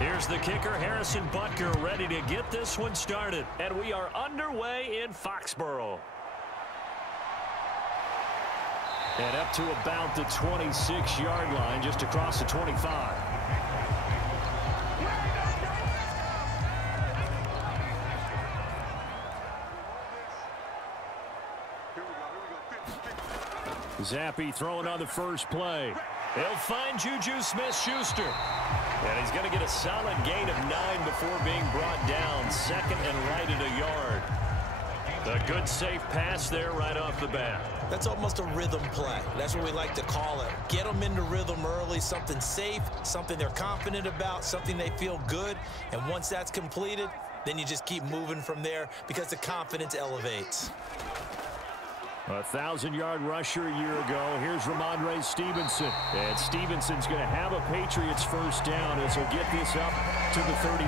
Here's the kicker, Harrison Butker, ready to get this one started. And we are underway in Foxborough. And up to about the 26-yard line, just across the 25. Zappi throwing on the first play. He'll find Juju Smith-Schuster. And he's going to get a solid gain of 9 before being brought down. Second and right at a yard. A good safe pass there right off the bat. That's almost a rhythm play. That's what we like to call it. Get them into rhythm early, something safe, something they're confident about, something they feel good. And once that's completed, then you just keep moving from there because the confidence elevates. A 1,000-yard rusher a year ago. Here's Ramondre Stevenson. And Stevenson's going to have a Patriots first down as he'll get this up to the 39.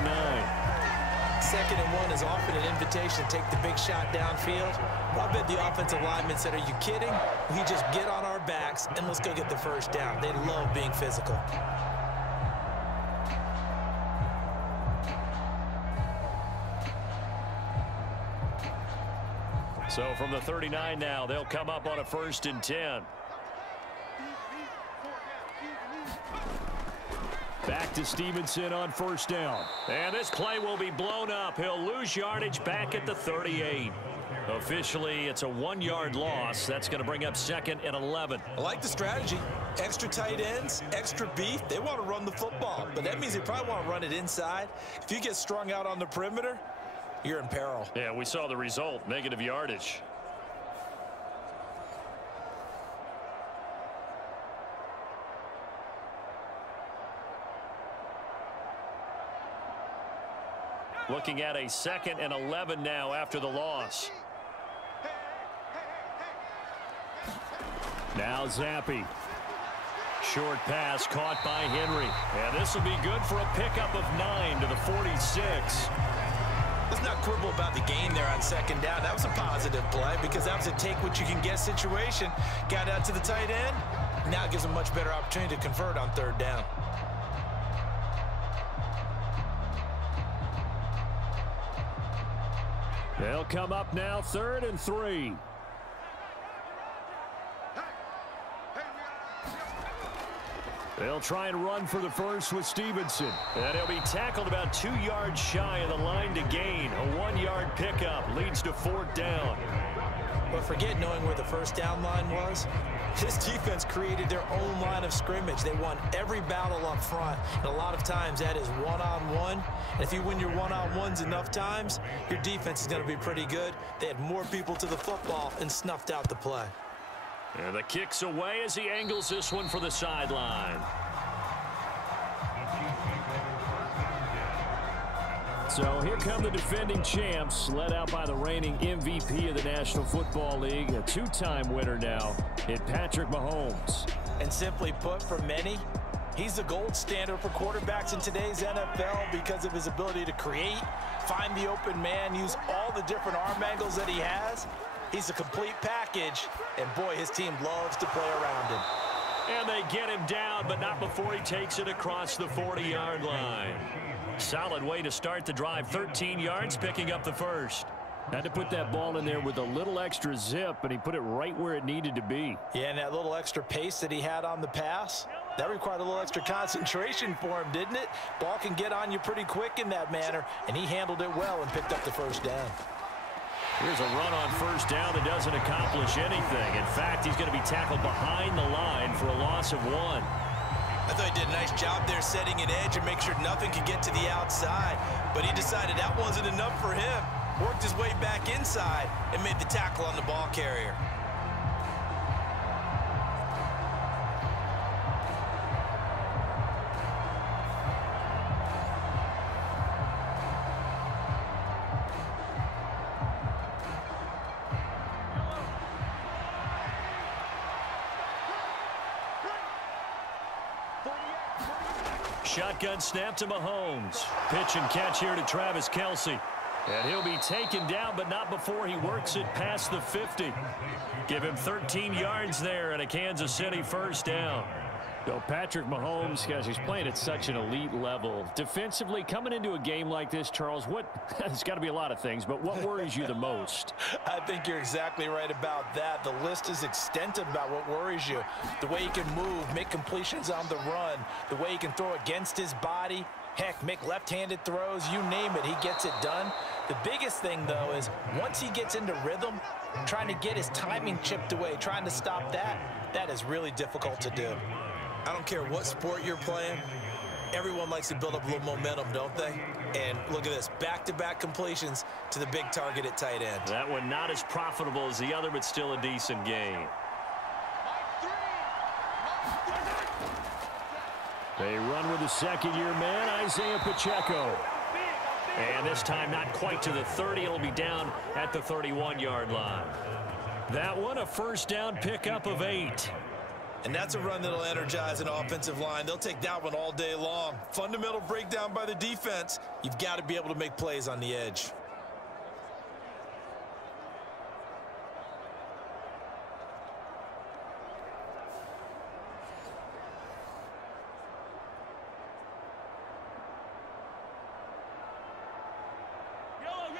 2nd and 1 is often an invitation to take the big shot downfield. I bet the offensive lineman said, are you kidding? We just get on our backs and let's go get the first down. They love being physical. So from the 39 now, they'll come up on a 1st and 10. Back to Stevenson on 1st down. And this play will be blown up. He'll lose yardage back at the 38. Officially, it's a 1-yard loss. That's going to bring up 2nd and 11. I like the strategy. Extra tight ends, extra beef. They want to run the football, but that means they probably want to run it inside. If you get strung out on the perimeter, you're in peril. Yeah, we saw the result, negative yardage. Looking at a 2nd and 11 now after the loss. Now Zappi. Short pass caught by Henry. And this will be good for a pickup of 9 to the 46. Let's not quibble about the gain there on 2nd down. That was a positive play because that was a take-what-you-can-get situation. Got out to the tight end. Now it gives them a much better opportunity to convert on 3rd down. They'll come up now 3rd and 3. They'll try and run for the first with Stevenson. And he'll be tackled about 2 yards shy of the line to gain. A 1-yard pickup leads to 4th down. But forget knowing where the first down line was. This defense created their own line of scrimmage. They won every battle up front. And a lot of times that is one-on-one. And if you win your one-on-ones enough times, your defense is going to be pretty good. They had more people to the football and snuffed out the play. And the kick's away as he angles this one for the sideline. So here come the defending champs, led out by the reigning MVP of the National Football League, a 2-time winner now in Patrick Mahomes. And simply put, for many, he's the gold standard for quarterbacks in today's NFL because of his ability to create, find the open man, use all the different arm angles that he has. He's a complete package, and boy, his team loves to play around him. And they get him down, but not before he takes it across the 40-yard line. Solid way to start the drive, 13 yards, picking up the first. Had to put that ball in there with a little extra zip, and he put it right where it needed to be. Yeah, and that little extra pace that he had on the pass, that required a little extra concentration for him, didn't it? Ball can get on you pretty quick in that manner, and he handled it well and picked up the first down. Here's a run on 1st down that doesn't accomplish anything. In fact, he's going to be tackled behind the line for a loss of 1. I thought he did a nice job there setting an edge and make sure nothing could get to the outside. But he decided that wasn't enough for him. Worked his way back inside and made the tackle on the ball carrier. Shotgun snap to Mahomes. Pitch and catch here to Travis Kelce. And he'll be taken down, but not before he works it past the 50. Give him 13 yards there and a Kansas City first down. So Patrick Mahomes, guys, he's playing at such an elite level. Defensively, coming into a game like this, Charles, there's got to be a lot of things, but what worries you the most? I think you're exactly right about that. The list is extensive about what worries you. The way he can move, make completions on the run, the way he can throw against his body, heck, make left-handed throws, you name it, he gets it done. The biggest thing, though, is once he gets into rhythm, trying to get his timing chipped away, trying to stop that is really difficult to do. I don't care what sport you're playing, everyone likes to build up a little momentum, don't they? And look at this, back-to-back completions to the big target at tight end. That one not as profitable as the other, but still a decent gain. They run with the second-year man, Isaiah Pacheco. And this time not quite to the 30. It'll be down at the 31-yard line. That one a first down pickup of 8. And that's a run that'll energize an offensive line. They'll take that one all day long. Fundamental breakdown by the defense. You've got to be able to make plays on the edge.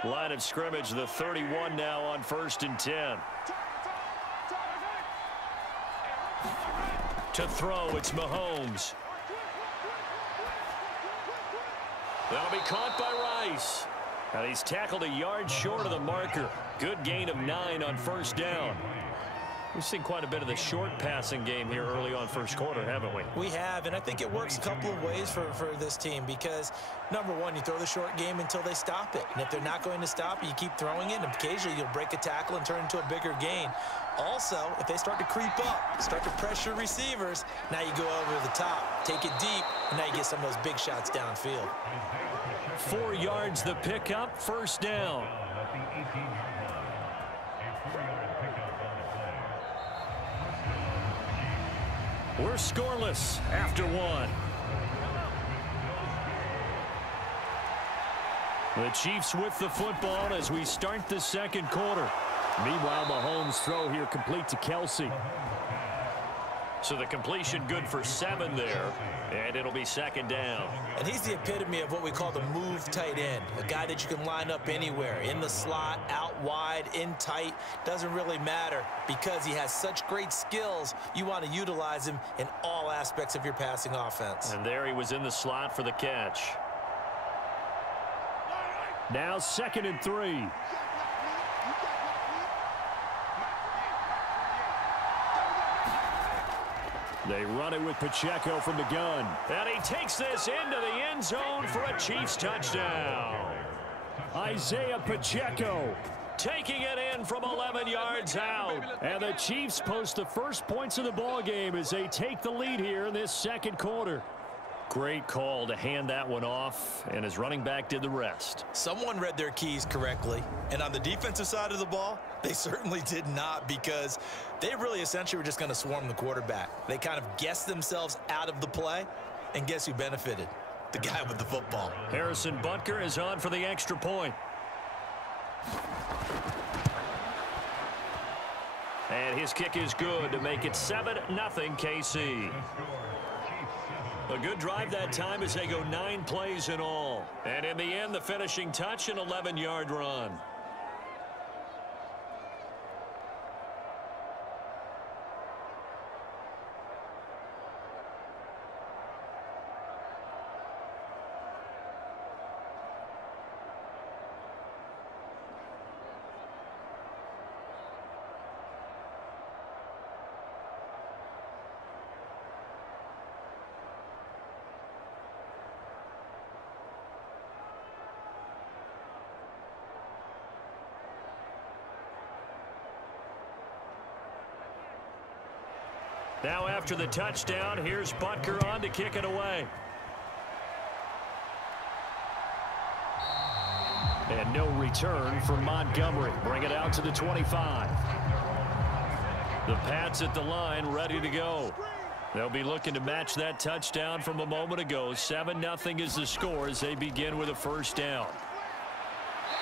Line of scrimmage, the 31 now on 1st and 10. To throw, it's Mahomes. That'll be caught by Rice. And he's tackled a yard short of the marker. Good gain of 9 on 1st down. We've seen quite a bit of the short passing game here early on 1st quarter, haven't we? We have, and I think it works a couple of ways for this team because, number one, you throw the short game until they stop it. And if they're not going to stop it, you keep throwing it, and occasionally you'll break a tackle and turn into a bigger gain. Also, if they start to creep up, start to pressure receivers, now you go over the top, take it deep, and now you get some of those big shots downfield. 4 yards the pickup, 1st down. We're scoreless after 1. The Chiefs with the football as we start the 2nd quarter. Meanwhile, Mahomes' throw here complete to Kelsey. So the completion good for 7 there, and it'll be 2nd down. And he's the epitome of what we call the move tight end, a guy that you can line up anywhere, in the slot, out wide, in tight, doesn't really matter because he has such great skills. You want to utilize him in all aspects of your passing offense. And there he was in the slot for the catch. Now 2nd and 3. They run it with Pacheco from the gun. And he takes this into the end zone for a Chiefs touchdown. Isaiah Pacheco taking it in from 11 yards out. And the Chiefs post the first points of the ball game as they take the lead here in this 2nd quarter. Great call to hand that one off, and his running back did the rest. Someone read their keys correctly, and on the defensive side of the ball, they certainly did not because they really essentially were just going to swarm the quarterback. They kind of guessed themselves out of the play, and guess who benefited? The guy with the football. Harrison Butker is on for the extra point. And his kick is good to make it 7-0 KC. A good drive that time as they go 9 plays in all. And in the end, the finishing touch, an 11-yard run. Now after the touchdown, here's Butker on to kick it away. And no return from Montgomery. Bring it out to the 25. The Pats at the line ready to go. They'll be looking to match that touchdown from a moment ago. 7-0 is the score as they begin with a first down.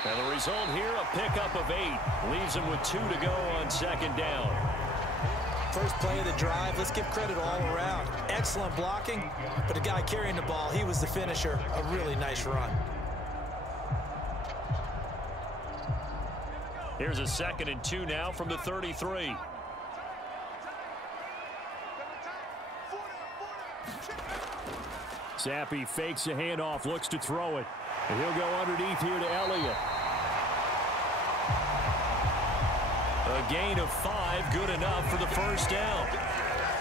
And the result here, a pickup of 8. Leaves them with 2 to go on 2nd down. First play of the drive, let's give credit all around. Excellent blocking, but the guy carrying the ball, he was the finisher. A really nice run. Here's a 2nd and 2 now from the 33. Zappi fakes a handoff, looks to throw it. And he'll go underneath here to Elliott. A gain of 5, good enough for the first down.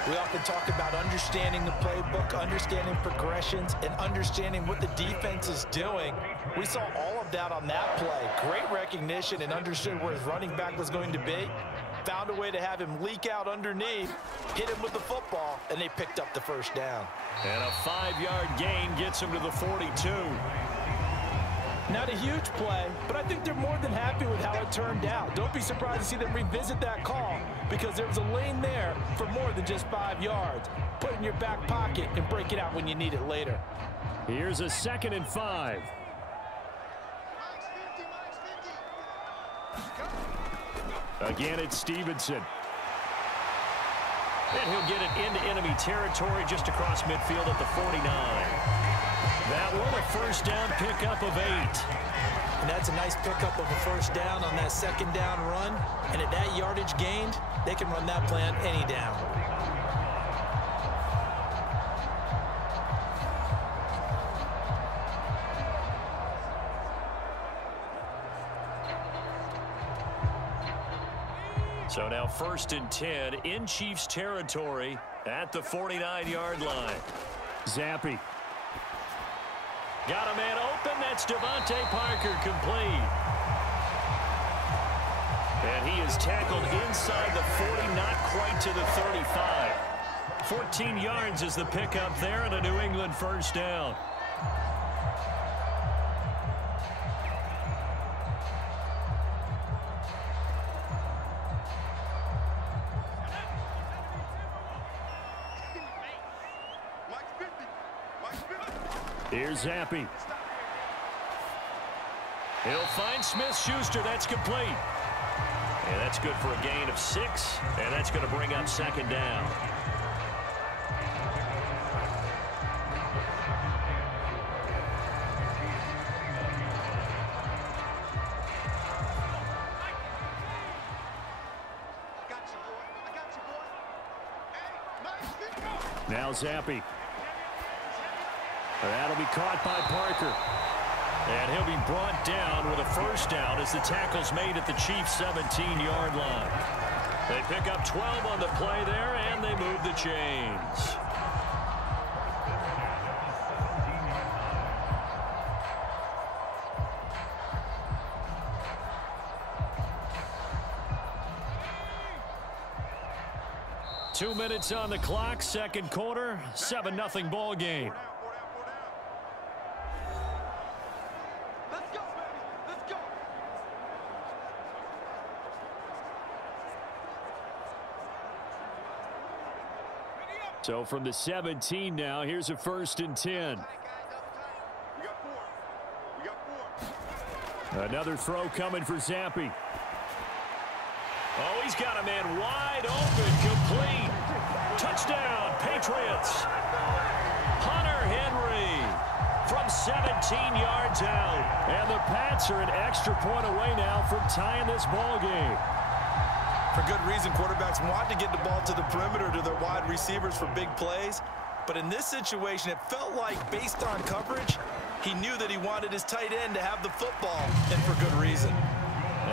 We often talk about understanding the playbook, understanding progressions, and understanding what the defense is doing. We saw all of that on that play. Great recognition and understood where his running back was going to be. Found a way to have him leak out underneath, hit him with the football, and they picked up the first down. And a 5-yard gain gets him to the 42. Not a huge play, but I think they're more than happy with how it turned out. Don't be surprised to see them revisit that call because there was a lane there for more than just 5 yards. Put it in your back pocket and break it out when you need it later. Here's a 2nd and 5. Again, it's Stevenson. And he'll get it into enemy territory just across midfield at the 49. That one, a first down pickup of 8. And that's a nice pickup of a first down on that 2nd down run. And at that yardage gained, they can run that play on any down. So now 1st and 10 in Chiefs territory at the 49-yard line. Zappi. Got a man open. That's Devontae Parker, complete. And he is tackled inside the 40, not quite to the 35. 14 yards is the pickup there and a New England first down. Here's Zappi. He'll find Smith-Schuster. That's complete. And that's good for a gain of 6. And that's going to bring up 2nd down. Now Zappi. That'll be caught by Parker. And he'll be brought down with a first down as the tackle's made at the Chiefs' 17-yard line. They pick up 12 on the play there, and they move the chains. Two minutes on the clock, 2nd quarter, 7-0 ball game. So from the 17 now, here's a 1st and 10. Another throw coming for Zappi. Oh, he's got a man wide open, complete. Touchdown, Patriots. Hunter Henry from 17 yards out. And the Pats are an extra point away now from tying this ball game. For good reason, quarterbacks want to get the ball to the perimeter to their wide receivers for big plays. But in this situation, it felt like, based on coverage, he knew that he wanted his tight end to have the football, and for good reason.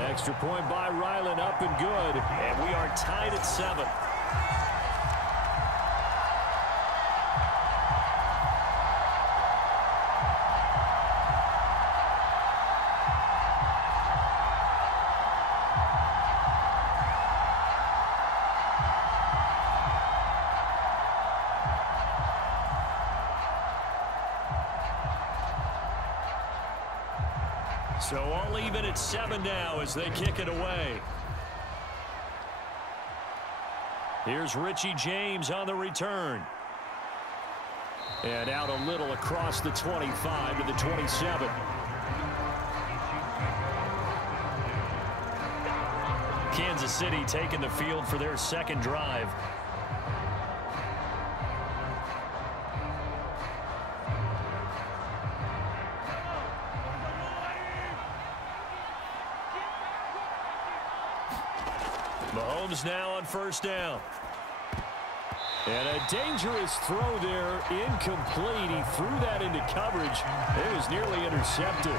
Extra point by Ryland, up and good. And we are tied at 7. So all even at 7 now as they kick it away. Here's Richie James on the return. And out a little across the 25 to the 27. Kansas City taking the field for their second drive. Mahomes now on first down. And a dangerous throw there, incomplete. He threw that into coverage. It was nearly intercepted.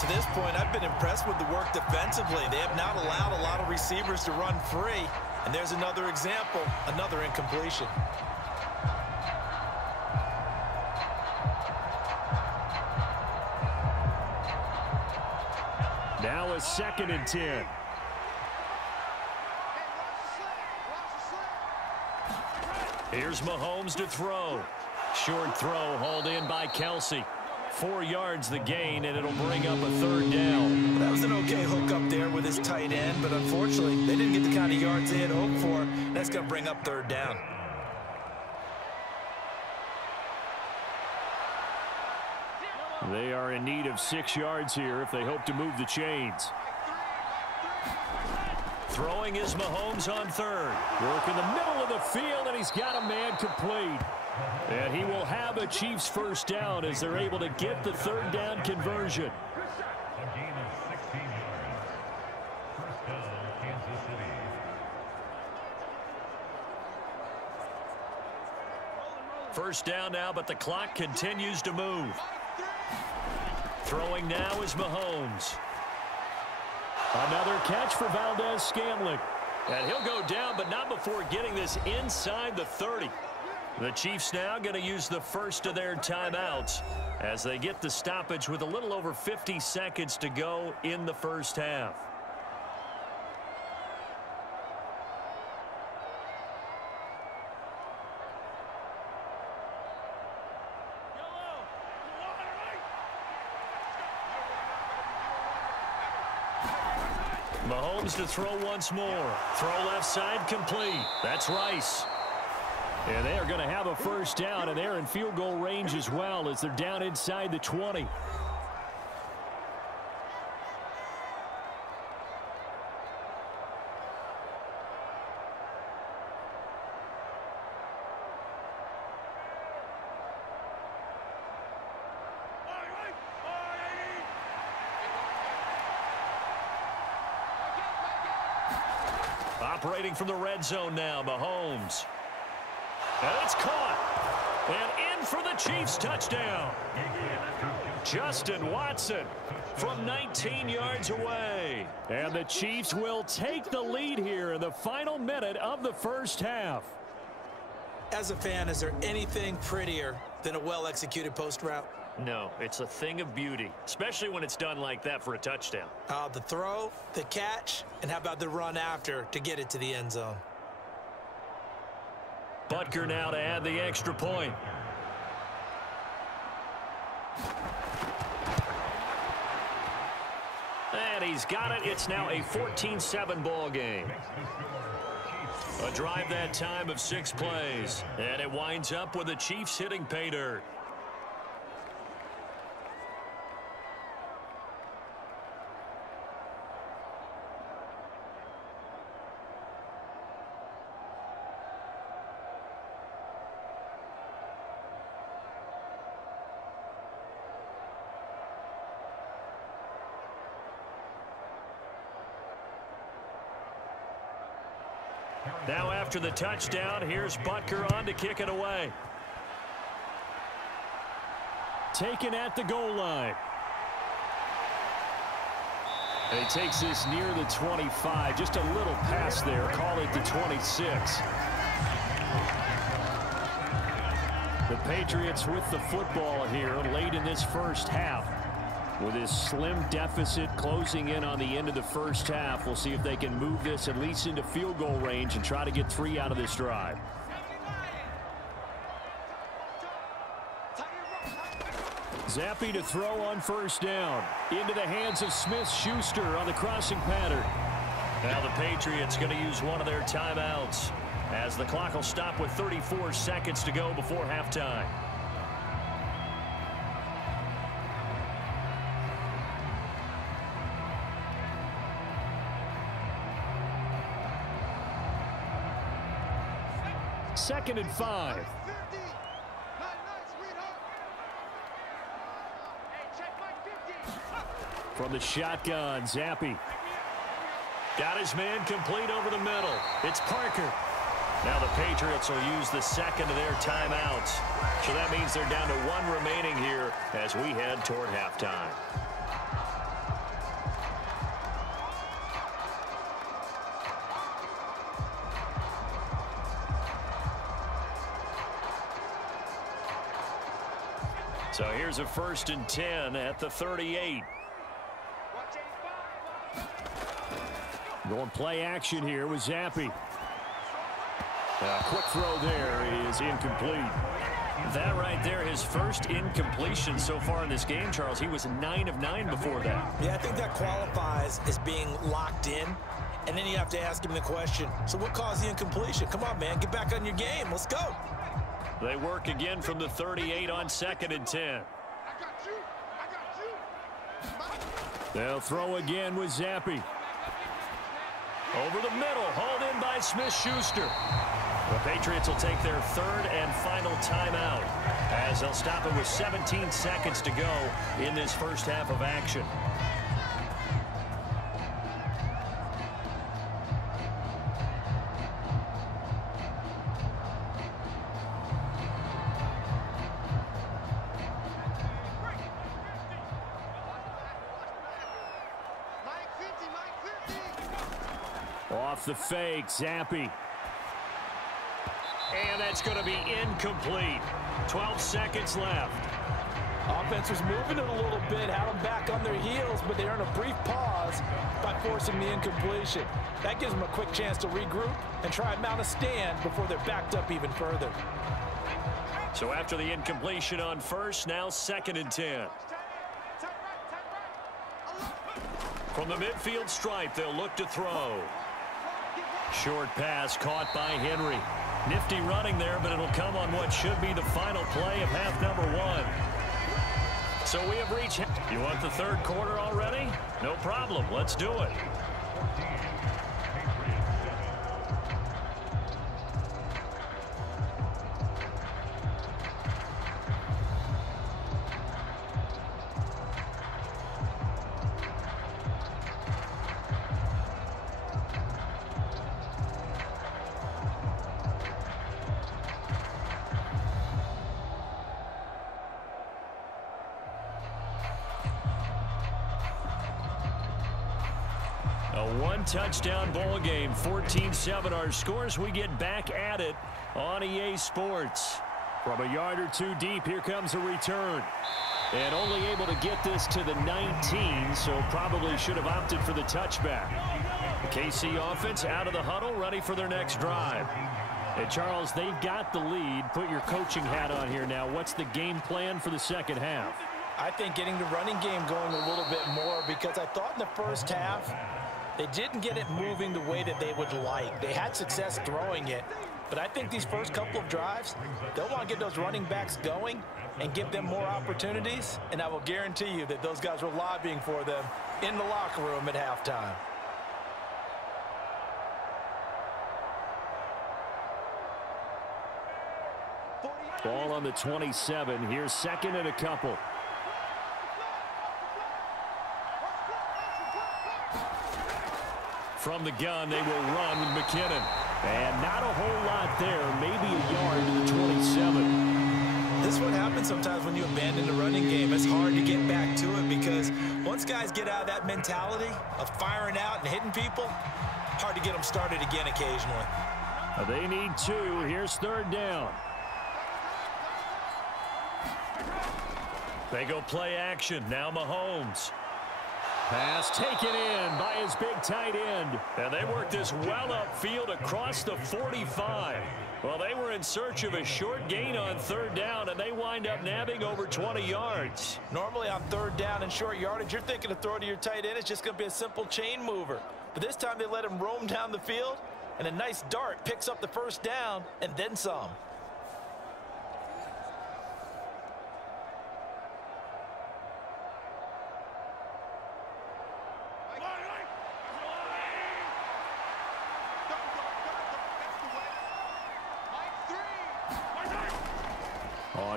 To this point, I've been impressed with the work defensively. They have not allowed a lot of receivers to run free. And there's another example, another incompletion. Now a 2nd and 10. Here's Mahomes to throw. Short throw hauled in by Kelsey. 4 yards the gain, and it'll bring up a 3rd down. That was an okay hook up there with his tight end, but unfortunately, they didn't get the kind of yards they had hoped for. That's going to bring up 3rd down. They are in need of 6 yards here if they hope to move the chains. Throwing is Mahomes on 3rd. Work in the middle of the field, and he's got a man complete. And he will have a Chiefs first down as they're able to get the 3rd down conversion. A gain of 16 yards. First down, Kansas City. First down now, but the clock continues to move. Throwing now is Mahomes. Another catch for Valdez-Scantling. And he'll go down, but not before getting this inside the 30. The Chiefs now going to use the first of their timeouts as they get the stoppage with a little over 50 seconds to go in the first half. Mahomes to throw once more. Throw left side complete. That's Rice. And they are going to have a first down, and they're in field goal range as well as they're down inside the 20. Operating from the red zone now, Mahomes. And it's caught. And in for the Chiefs touchdown. Justin Watson from 19 yards away. And the Chiefs will take the lead here in the final minute of the first half. As a fan, is there anything prettier than a well-executed post route? No, it's a thing of beauty, especially when it's done like that for a touchdown. The throw, the catch, and how about the run after to get it to the end zone? Butker now to add the extra point. And he's got it. It's now a 14-7 ball game. A drive that time of 6 plays. And it winds up with the Chiefs hitting pay dirt. Now after the touchdown, here's Butker on to kick it away. Taken at the goal line. And he takes this near the 25. Just a little pass there. Call it the 26. The Patriots with the football here late in this first half. With this slim deficit closing in on the end of the first half, we'll see if they can move this at least into field goal range and try to get 3 out of this drive. Zappi to throw on first down. Into the hands of Smith-Schuster on the crossing pattern. Now the Patriots going to use one of their timeouts as the clock will stop with 34 seconds to go before halftime. 2nd and 5. From the shotgun, Zappi. Got his man complete over the middle. It's Parker. Now the Patriots will use the second of their timeouts. So that means they're down to 1 remaining here as we head toward halftime. So here's a 1st and 10 at the 38. Going play action here with Zappi. Quick throw there is incomplete. That right there, his first incompletion so far in this game, Charles. He was 9 of 9 before that. Yeah, I think that qualifies as being locked in. And then you have to ask him the question, so what caused the incompletion? Come on, man, get back on your game. Let's go. They work again from the 38 on 2nd and 10. They'll throw again with Zappi. Over the middle, hauled in by Smith-Schuster. The Patriots will take their 3rd and final timeout as they'll stop it with 17 seconds to go in this first half of action. Off the fake, Zappi. And that's going to be incomplete. 12 seconds left. Offense was moving it a little bit, had them back on their heels, but they earned a brief pause by forcing the incompletion. That gives them a quick chance to regroup and try and mount a stand before they're backed up even further. So after the incompletion on 1st, now 2nd and 10. From the midfield stripe, they'll look to throw. Short pass caught by Henry. Nifty running there, but it'll come on what should be the final play of half number 1. So we have reached... You want the 3rd quarter already? No problem. Let's do it. A 1-touchdown ball game, 14-7 our scores. We get back at it on EA Sports. From a yard or 2 deep, here comes a return. And only able to get this to the 19, so probably should have opted for the touchback. The KC offense out of the huddle, ready for their next drive. And Charles, they've got the lead. Put your coaching hat on here now. What's the game plan for the second half? I think getting the running game going a little bit more, because I thought in the first half they didn't get it moving the way that they would like. They had success throwing it, but I think these first couple of drives, they'll want to get those running backs going and give them more opportunities, and I will guarantee you that those guys were lobbying for them in the locker room at halftime. Ball on the 27. Here's 2nd and a couple. From the gun, they will run with McKinnon. And not a whole lot there. Maybe a yard to the 27. This is what happens sometimes when you abandon the running game. It's hard to get back to it because once guys get out of that mentality of firing out and hitting people, hard to get them started again occasionally. They need 2. Here's 3rd down. They go play action. Now Mahomes. Pass taken in by his big tight end. And they work this well upfield across the 45. Well, they were in search of a short gain on 3rd down, and they wind up nabbing over 20 yards. Normally on 3rd down and short yardage, you're thinking to throw to your tight end. It's just going to be a simple chain mover. But this time they let him roam down the field, and a nice dart picks up the 1st down and then some.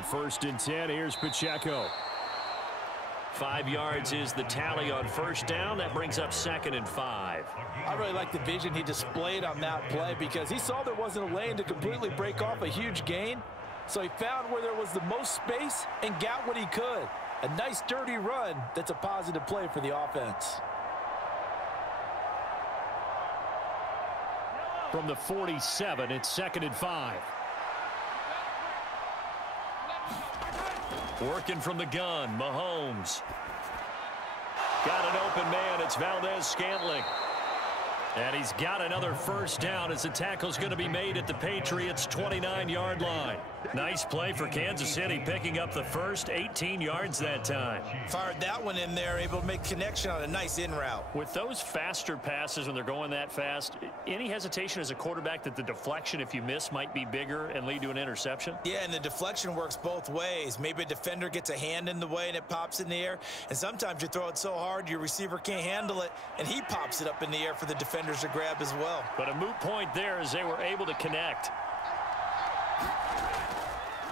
1st and 10. Here's Pacheco. 5 yards is the tally on 1st down. That brings up 2nd and 5. I really like the vision he displayed on that play because he saw there wasn't a lane to completely break off a huge gain. So he found where there was the most space and got what he could. A nice dirty run that's a positive play for the offense. From the 47, it's 2nd and 5. Working from the gun, Mahomes. Got an open man. It's Valdez-Scantling. And he's got another 1st down as the tackle's going to be made at the Patriots' 29-yard line. Nice play for Kansas City, picking up the first, 18 yards that time. Fired that one in there, able to make connection on a nice in route. With those faster passes when they're going that fast, any hesitation as a quarterback that the deflection, if you miss, might be bigger and lead to an interception? Yeah, and the deflection works both ways. Maybe a defender gets a hand in the way and it pops in the air. And sometimes you throw it so hard your receiver can't handle it, and he pops it up in the air for the defenders to grab as well. But a moot point there as they were able to connect.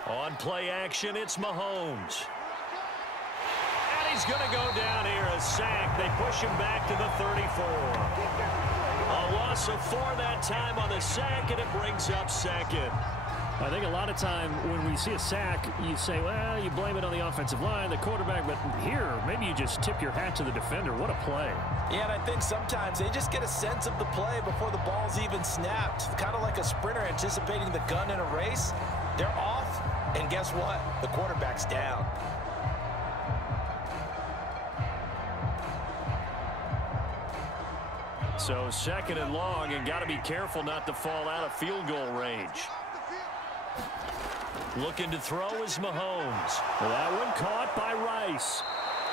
On play action, it's Mahomes. And he's going to go down here, a sack. They push him back to the 34. A loss of 4 that time on the sack, and it brings up 2nd. I think a lot of time when we see a sack, you say, well, you blame it on the offensive line, the quarterback, but here, maybe you just tip your hat to the defender. What a play. Yeah, and I think sometimes they just get a sense of the play before the ball's even snapped. Kind of like a sprinter anticipating the gun in a race. They're off, and guess what? The quarterback's down. So 2nd and long, and got to be careful not to fall out of field goal range. Looking to throw is Mahomes. Well, that one caught by Rice.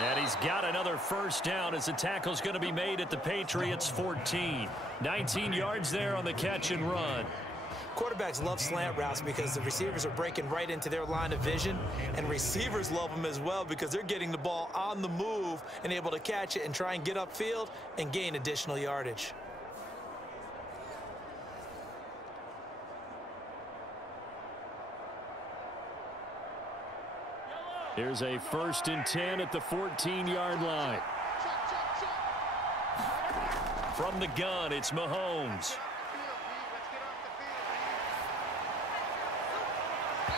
And he's got another 1st down as the tackle's going to be made at the Patriots' 14. 19 yards there on the catch and run. Quarterbacks love slant routes because the receivers are breaking right into their line of vision, and receivers love them as well because they're getting the ball on the move and able to catch it and try and get upfield and gain additional yardage. Here's a 1st and 10 at the 14-yard line. From the gun, it's Mahomes.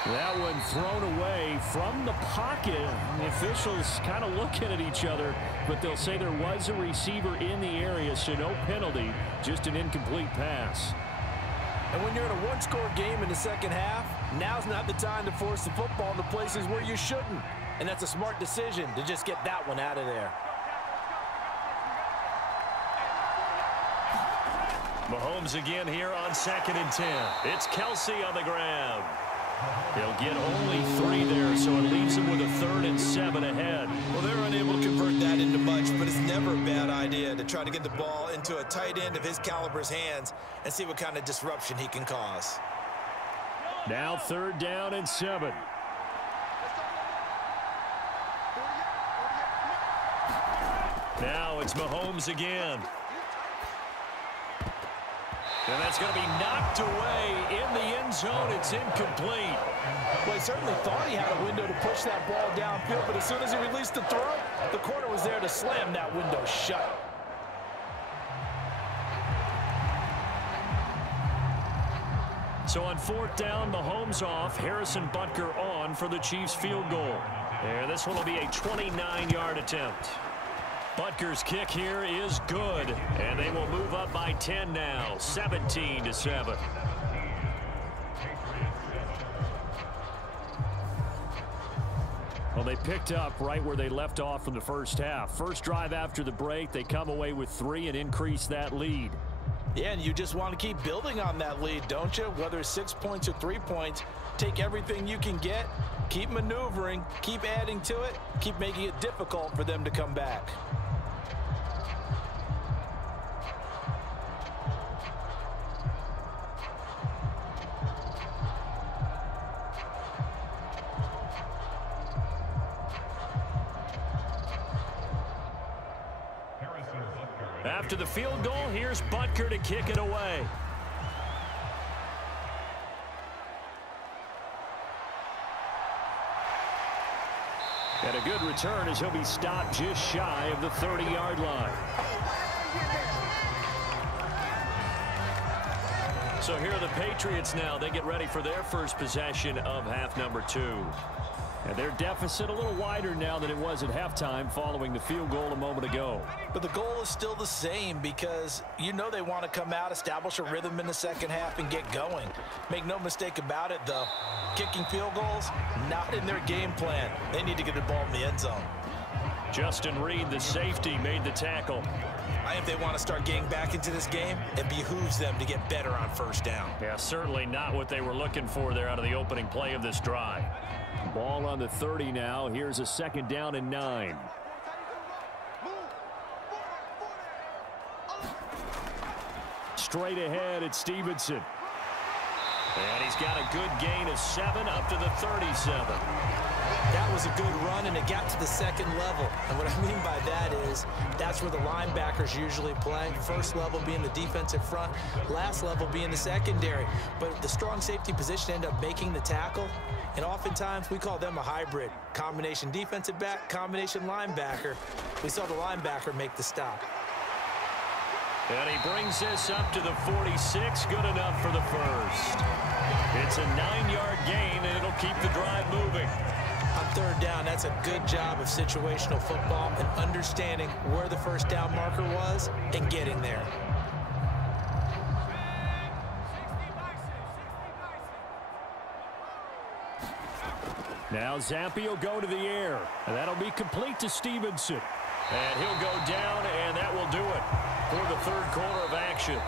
That one thrown away from the pocket. The officials kind of looking at each other, but they'll say there was a receiver in the area, so no penalty, just an incomplete pass. And when you're in a one-score game in the second half, now's not the time to force the football into places where you shouldn't. And that's a smart decision to just get that one out of there. Mahomes again here on 2nd and 10. It's Kelsey on the grab. He'll get only 3 there, so it leaves him with a 3rd and 7 ahead. Well, they're unable to convert that into much, but it's never a bad idea to try to get the ball into a tight end of his caliber's hands and see what kind of disruption he can cause. Now 3rd down and 7. Now it's Mahomes again. And that's going to be knocked away in the end zone. It's incomplete. Well, he certainly thought he had a window to push that ball downfield, but as soon as he released the throw, the corner was there to slam that window shut. So on 4th down, Mahomes off, Harrison Butker on for the Chiefs field goal. And this one will be a 29-yard attempt. Butker's kick here is good, and they will move up by 10 now, 17-7. Well, they picked up right where they left off from the first half. First drive after the break, they come away with 3 and increase that lead. Yeah, and you just want to keep building on that lead, don't you? Whether it's 6 points or 3 points, take everything you can get, keep maneuvering, keep adding to it, keep making it difficult for them to come back. After the field goal, here's Butker to kick it away. a good return as he'll be stopped just shy of the 30-yard line. So here are the Patriots now. They get ready for their first possession of half number 2. And their deficit a little wider now than it was at halftime following the field goal a moment ago. But the goal is still the same because you know they want to come out, establish a rhythm in the second half, and get going. Make no mistake about it, though. Kicking field goals, not in their game plan. They need to get the ball in the end zone. Justin Reed, the safety, made the tackle. If they want to start getting back into this game, it behooves them to get better on first down. Yeah, certainly not what they were looking for there out of the opening play of this drive. Ball on the 30 now. Here's a 2nd down and 9. Straight ahead at Stevenson. And he's got a good gain of 7 up to the 37. That was a good run, and it got to the second level. And what I mean by that is that's where the linebackers usually play. First level being the defensive front, last level being the secondary. But the strong safety position ended up making the tackle. And oftentimes we call them a hybrid. Combination defensive back, combination linebacker. We saw the linebacker make the stop. And he brings this up to the 46. Good enough for the first. It's a 9-yard gain, and it'll keep the drive moving. On third down, that's a good job of situational football and understanding where the first down marker was and getting there. Now Zampi will go to the air, and that'll be complete to Stevenson. And he'll go down, and that will do it for the third quarter of action.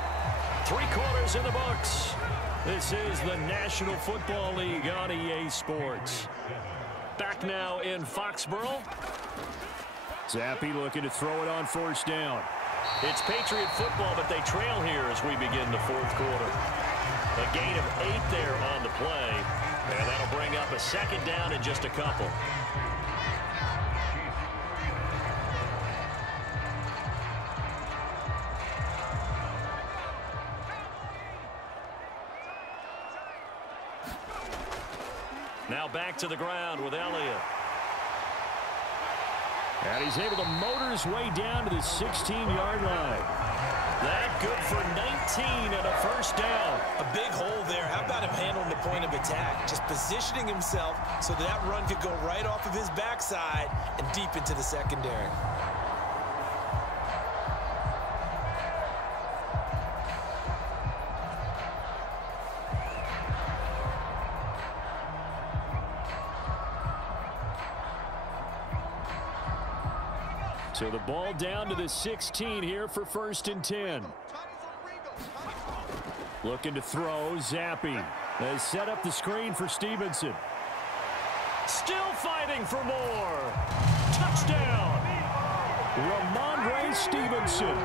3 quarters in the books. This is the National Football League on EA Sports. Back now in Foxborough. Zampi looking to throw it on first down. It's Patriot football, but they trail here as we begin the fourth quarter. A gain of 8 there on the play, and that'll bring up a 2nd down in just a couple. Now back to the ground with Elliott. And he's able to motor his way down to the 16-yard line. That good for 19 and a first down. A big hole there. How about him handling the point of attack? Just positioning himself so that run could go right off of his backside and deep into the secondary. So the ball down to the 16 here for 1st and 10. Looking to throw, Zampi. They set up the screen for Stevenson. Still fighting for more. Touchdown. Ramondre Stevenson.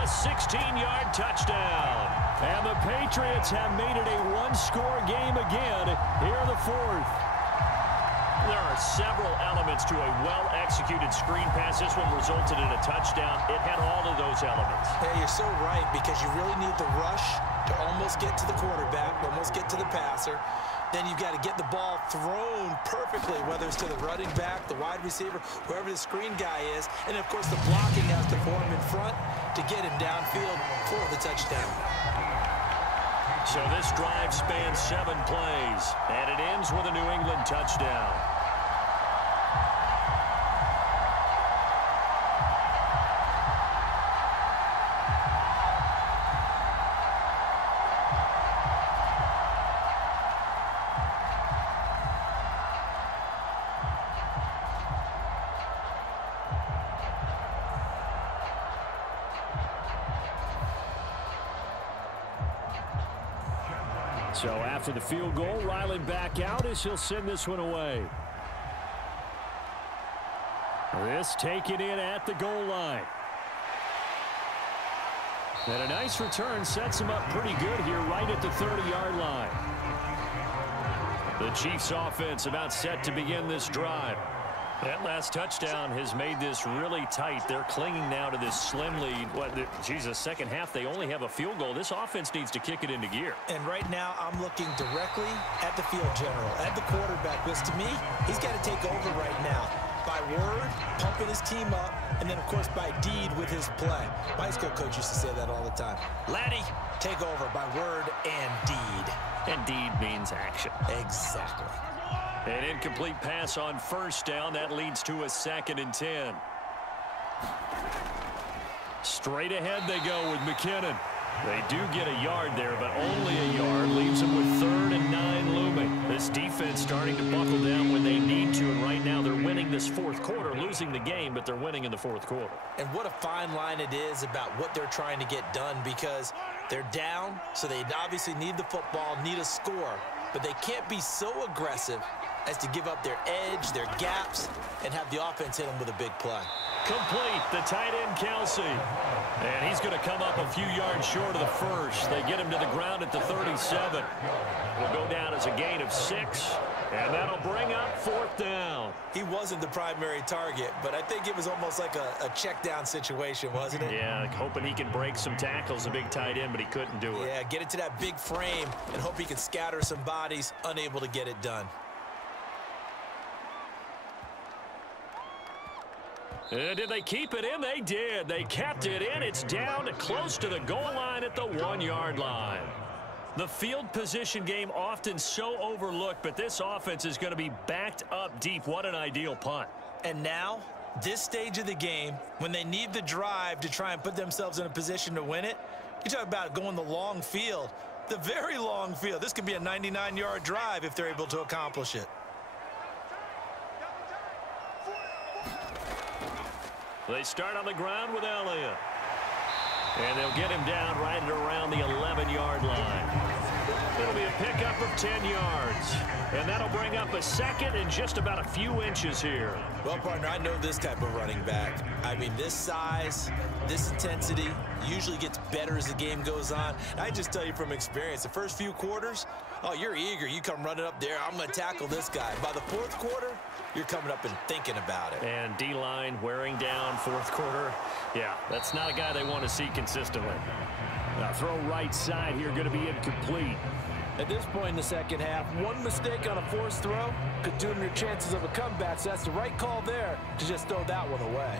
A 16-yard touchdown. And the Patriots have made it a 1-score game again here in the fourth. There are several elements to a well-executed screen pass. This one resulted in a touchdown. It had all of those elements. Yeah, you're so right, because you really need the rush to almost get to the quarterback, almost get to the passer. Then you've got to get the ball thrown perfectly, whether it's to the running back, the wide receiver, whoever the screen guy is. And, of course, the blocking has to form in front to get him downfield for the touchdown. So this drive spans 7 plays, and it ends with a New England touchdown. So after the field goal, Ryland back out as he'll send this one away. This taken in at the goal line. And a nice return sets him up pretty good here right at the 30-yard line. The Chiefs offense about set to begin this drive. That last touchdown has made this really tight. They're clinging now to this slim lead. The second half, they only have a field goal. This offense needs to kick it into gear. And right now, I'm looking directly at the field general, at the quarterback, because to me, he's got to take over right now by by word, pumping his team up, and then, of course, by deed with his play. My high school coach used to say that all the time. Laddie, take over by word and deed. And deed means action. Exactly. An incomplete pass on first down. That leads to a 2nd and 10. Straight ahead they go with McKinnon. They do get a yard there, but only a yard. Leaves them with 3rd and 9 looming. This defense starting to buckle down when they need to, and right now they're winning this 4th quarter, losing the game, but they're winning in the 4th quarter. And what a fine line it is about what they're trying to get done, because they're down, so they obviously need the football, need a score, but they can't be so aggressive as to give up their edge, their gaps, and have the offense hit them with a big play. Complete, the tight end, Kelsey. And he's going to come up a few yards short of the first. They get him to the ground at the 37. Will go down as a gain of 6, and that'll bring up 4th down. He wasn't the primary target, but I think it was almost like a check down situation, wasn't it? Yeah, hoping he can break some tackles, a big tight end, but he couldn't do it. Yeah, get it to that big frame and hope he can scatter some bodies, unable to get it done. Did they keep it in? They did. They kept it in. It's down to close to the goal line at the 1-yard line. The field position game often so overlooked, but this offense is going to be backed up deep. What an ideal punt. And now, this stage of the game, when they need the drive to try and put themselves in a position to win it, you talk about going the long field, the very long field. This could be a 99-yard drive if they're able to accomplish it. They start on the ground with Elliott. And they'll get him down right at around the 11-yard line. It'll be a pickup of 10 yards. And that'll bring up a 2nd and just about a few inches here. Well, partner, I know this type of running back. I mean, this size, this intensity usually gets better as the game goes on. I just tell you from experience, the first few quarters, oh, you're eager. You come running up there, I'm going to tackle this guy. By the 4th quarter, you're coming up and thinking about it. And D-line wearing down 4th quarter. Yeah, that's not a guy they want to see consistently. Now throw right side here, going to be incomplete. At this point in the second half, one mistake on a forced throw could doom your chances of a comeback, so that's the right call there to just throw that one away.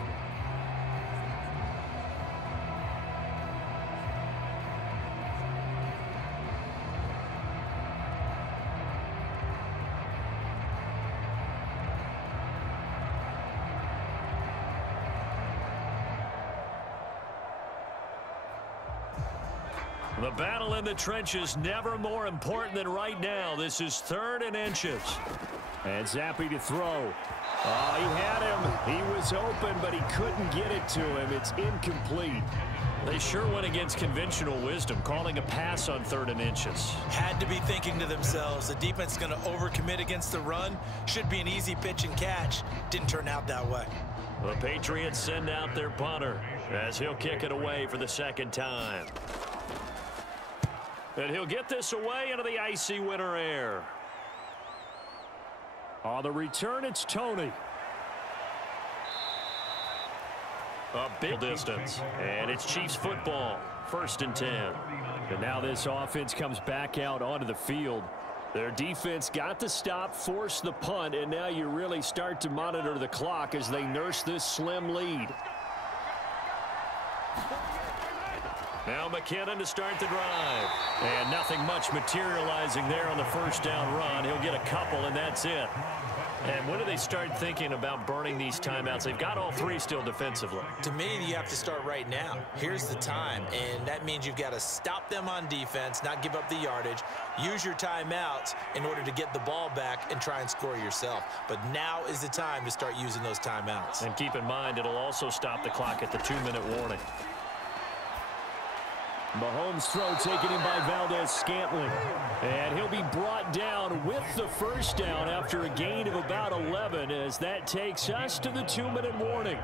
The battle in the trenches never more important than right now. This is 3rd and inches. And Zappi to throw. Oh, he had him. He was open, but he couldn't get it to him. It's incomplete. They sure went against conventional wisdom, calling a pass on 3rd and inches. Had to be thinking to themselves, the defense is going to overcommit against the run. Should be an easy pitch and catch. Didn't turn out that way. The Patriots send out their punter as he'll kick it away for the 2nd time. And he'll get this away into the icy winter air. On the return, it's Tony. A big distance. And it's Chiefs football. 1st and 10. And now this offense comes back out onto the field. Their defense got the stop, forced the punt, and now you really start to monitor the clock as they nurse this slim lead. Now McKinnon to start the drive. And nothing much materializing there on the 1st down run. He'll get a couple, and that's it. And when do they start thinking about burning these timeouts? They've got all 3 still defensively. To me, you have to start right now. Here's the time, and that means you've got to stop them on defense, not give up the yardage, use your timeouts in order to get the ball back and try and score yourself. But now is the time to start using those timeouts. And keep in mind, it'll also stop the clock at the 2-minute warning. Mahomes' throw taken in by Valdez-Scantling. And he'll be brought down with the 1st down after a gain of about 11 as that takes us to the 2-minute warning.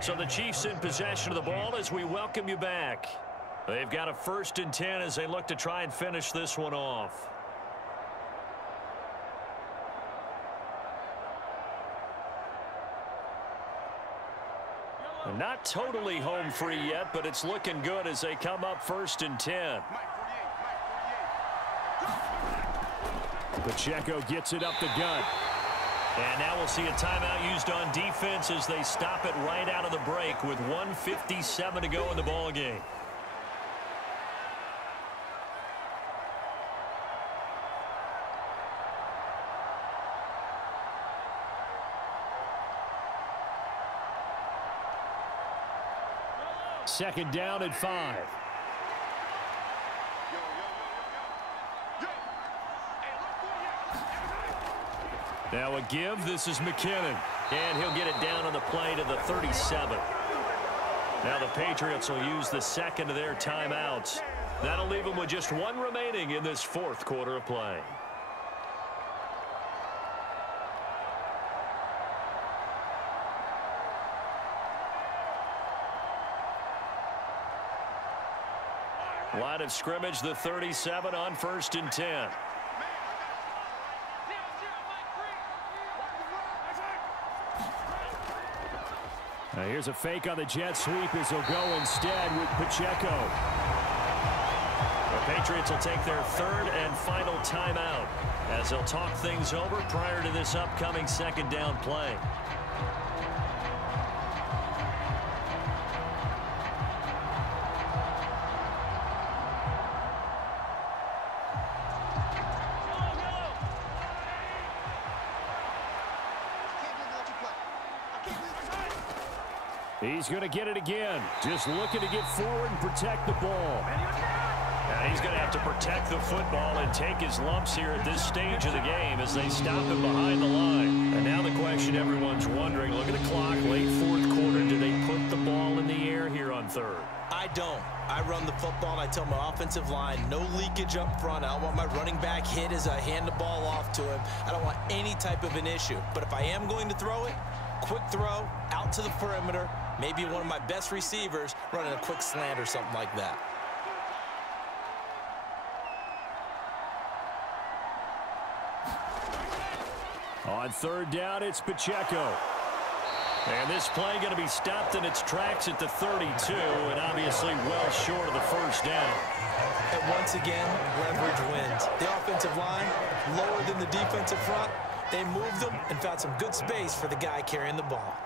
So the Chiefs in possession of the ball as we welcome you back. They've got a 1st and 10 as they look to try and finish this one off. Not totally home free yet, but it's looking good as they come up 1st and 10. Pacheco gets it up the gut. And now we'll see a timeout used on defense as they stop it right out of the break with 1:57 to go in the ball game. Second down at 5. Now a give. This is McKinnon. And he'll get it down on the play to the 37. Now the Patriots will use the second of their timeouts. That'll leave them with just one remaining in this fourth quarter of play. Line of scrimmage, the 37 on 1st and 10. Now here's a fake on the jet sweep as he'll go instead with Pacheco. The Patriots will take their third and final timeout as they'll talk things over prior to this upcoming second down play. He's going to get it again. Just looking to get forward and protect the ball. Now he's going to have to protect the football and take his lumps here at this stage of the game as they stop him behind the line. And now the question everyone's wondering, look at the clock, late fourth quarter. Do they put the ball in the air here on third? I don't. I run the football and I tell my offensive line, no leakage up front. I don't want my running back hit as I hand the ball off to him. I don't want any type of an issue. But if I am going to throw it, quick throw, out to the perimeter, maybe one of my best receivers running a quick slant or something like that. On third down, it's Pacheco. And this play going to be stopped in its tracks at the 32, and obviously well short of the first down. And once again, leverage wins. The offensive line, lower than the defensive front. They moved them and found some good space for the guy carrying the ball.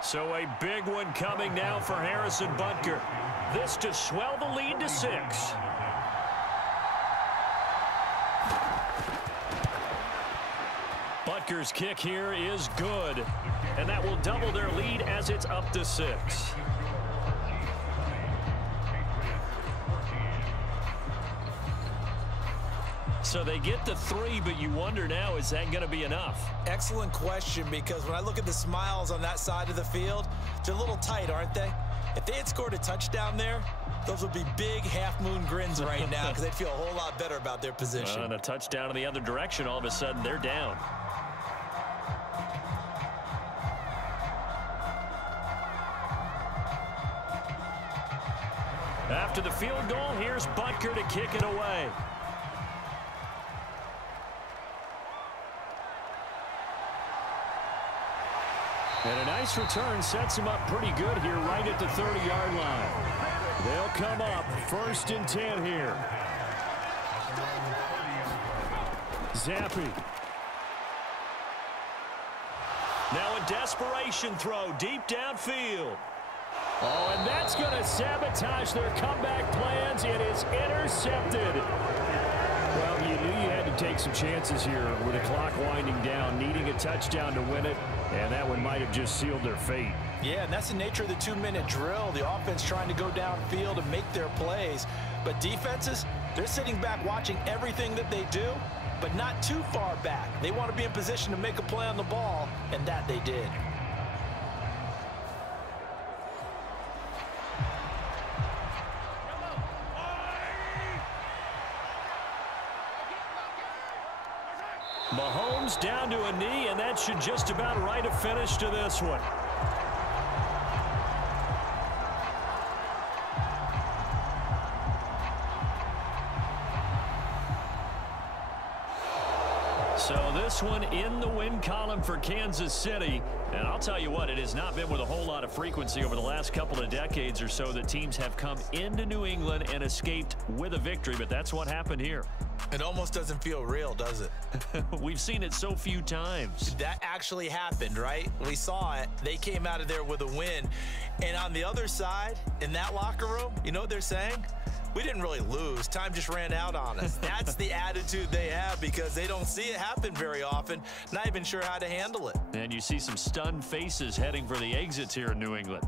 So a big one coming now for Harrison Butker. This to swell the lead to 6. Butker's kick here is good, and that will double their lead as it's up to 6. So they get the 3, but you wonder now, is that going to be enough? Excellent question, because when I look at the smiles on that side of the field, they're a little tight, aren't they? If they had scored a touchdown there, those would be big half-moon grins right now because they'd feel a whole lot better about their position. And a touchdown in the other direction, all of a sudden they're down. After the field goal, here's Butker to kick it away. And a nice return sets him up pretty good here right at the 30-yard line. They'll come up 1st and 10 here. Zappi. Now a desperation throw deep downfield. Oh, and that's going to sabotage their comeback plans. It is intercepted. Well, you knew you had to take some chances here with the clock winding down, needing a touchdown to win it, and that one might have just sealed their fate. Yeah, and that's the nature of the 2-minute drill. The offense trying to go downfield and make their plays. But defenses, they're sitting back watching everything that they do, but not too far back. They want to be in position to make a play on the ball, and that they did. Mahomes down to a knee, and that should just about write a finish to this one. this one in the win column for Kansas City. And I'll tell you what, it has not been with a whole lot of frequency over the last couple of decades or so that teams have come into New England and escaped with a victory, but that's what happened here. It almost doesn't feel real, does it? We've seen it so few times. That actually happened, right? We saw it. They came out of there with a win. And on the other side, in that locker room, you know what they're saying? We didn't really lose. Time just ran out on us. That's the attitude they have because they don't see it happen very often, not even sure how to handle it. And you see some stunned faces heading for the exits here in New England.